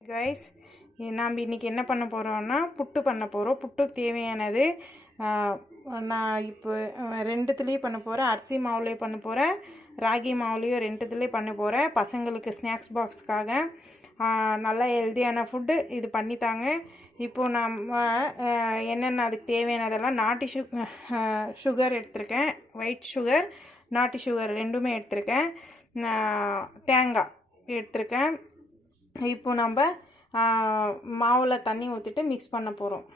Guys, நாம் இன்றைக்கி என்ன பண்ண போகிறோம்னா புட்டு பண்ண போகிறோம். புட்டுக்கு தேவையானது நான் இப்போ ரெண்டுத்துலேயும் பண்ண போகிறேன். அரிசி மாவுலேயும் பண்ண போகிறேன், ராகி மாவுலேயும் ரெண்டுத்துலேயும் பண்ண போகிறேன். பசங்களுக்கு ஸ்நாக்ஸ் பாக்ஸுக்காக நல்லா ஹெல்த்தியான ஃபுட்டு இது பண்ணித்தாங்க. இப்போது நம்ம என்னென்ன அதுக்கு தேவையானதெல்லாம் நாட்டு சுகர் எடுத்திருக்கேன், ஒயிட் சுகர், நாட்டு சுகர் ரெண்டுமே எடுத்திருக்கேன், தேங்காய் எடுத்திருக்கேன். இப்போ நம்ம மாவில் தண்ணி ஊற்றிட்டு மிக்ஸ் பண்ண போகிறோம்.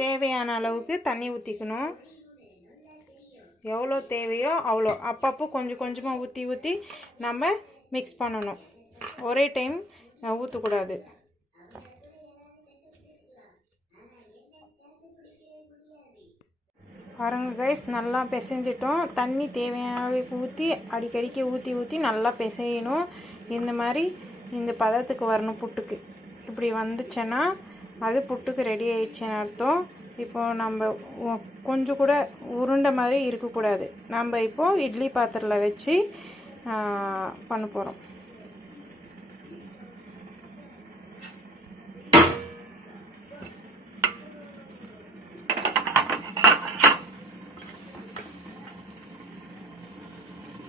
தேவையான அளவுக்கு தண்ணி ஊற்றிக்கணும். எவ்வளோ தேவையோ அவ்வளோ அப்பப்போ கொஞ்சம் கொஞ்சமாக ஊற்றி நம்ம மிக்ஸ் பண்ணணும். ஒரே டைம் ஊற்றக்கூடாது. பாருங்க கைஸ், நல்லா பிசைஞ்சிட்டோம். தண்ணி தேவையான ஊற்றி அடிக்கடிக்கு ஊற்றி நல்லா பிசையணும். இந்த மாதிரி இந்த பதத்துக்கு வரணும். புட்டுக்கு இப்படி வந்துச்சுன்னா அது புட்டுக்கு ரெடி ஆயிடுச்சுன்னு அர்த்தம். இப்போது நம்ம கொஞ்சம் கூட உருண்டை மாதிரி இருக்கக்கூடாது. நம்ம இப்போது இட்லி பாத்திரத்தில் வச்சு பண்ண போகிறோம்.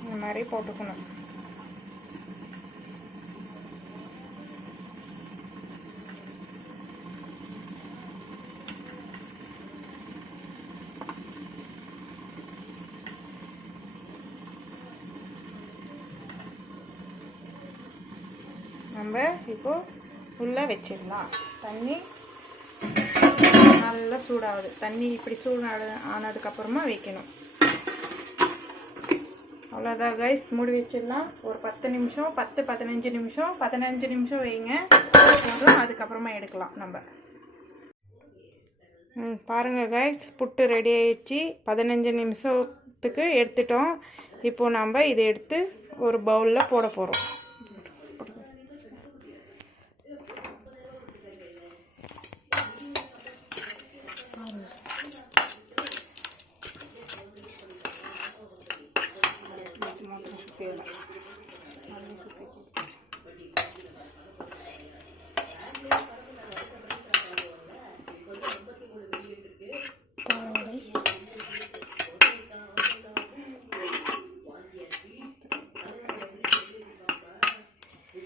இந்த மாதிரி போட்டுக்கணும். நம்ம இப்போ உள்ளே வச்சிடலாம். தண்ணி நல்லா சூடாகுது. தண்ணி இப்படி ஆனதுக்கப்புறமா வைக்கணும். அவ்வளோதான் கைஸ், மூடி வச்சிடலாம். ஒரு 10 நிமிஷம், 15 நிமிஷம் வைங்க போதும். அதுக்கப்புறமா எடுக்கலாம் நம்ம. பாருங்கள் கைஸ், புட்டு ரெடி ஆயிடுச்சு. 15 நிமிஷத்துக்கு எடுத்துட்டோம். இப்போது நம்ம இதை எடுத்து ஒரு பவுலில் போட போகிறோம்.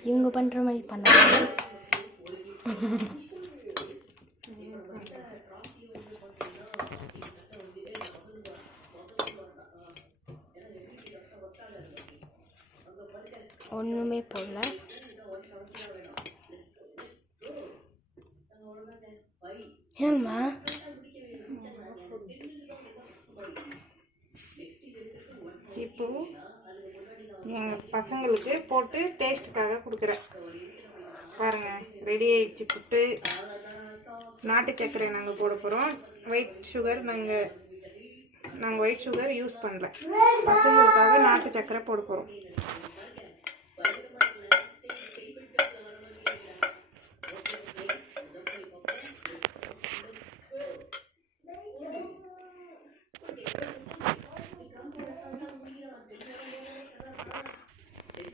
இவங்க பண்ணுற மாதிரி பண்ணாங்க. ஒன்றுமே போடல. ஏம்மா இப்போது எங்கள் பசங்களுக்கு போட்டு டேஸ்ட்டுக்காக கொடுக்குறேன். பாருங்கள், ரெடி ஆயிடுச்சு புட்டு. நாட்டு சர்க்கரை நாங்கள் போட போகிறோம். ஒயிட் சுகர் நாங்கள் ஒயிட் சுகர் யூஸ் பண்ணல. பசங்களுக்காக நாட்டு சர்க்கரை போட போகிறோம்.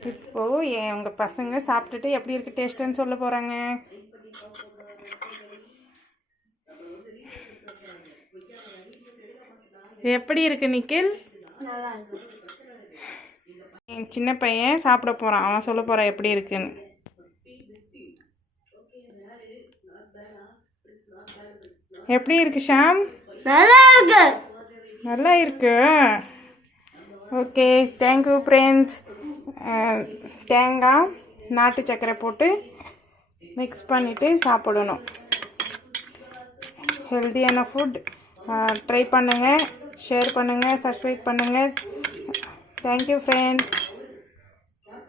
இப்போது உங்கள் பசங்க சாப்பிட்டுட்டு எப்படி இருக்குது டேஸ்ட்டுன்னு சொல்ல போகிறாங்க. எப்படி இருக்கு நிக்கில்? என் சின்ன பையன் சாப்பிட போகிறான். அவன் சொல்ல போகிறான் எப்படி இருக்குன்னு. எப்படி இருக்கு ஷாம்? நல்லா இருக்கு. Okay, thank you friends. தேங்காய், நாட்டு சர்க்கரை போட்டு மிக்ஸ் பண்ணிவிட்டு சாப்பிடணும். ஹெல்த்தியான ஃபுட். ட்ரை பண்ணுங்கள், ஷேர் பண்ணுங்கள், சப்ஸ்கிரைப் பண்ணுங்கள். Thank you friends.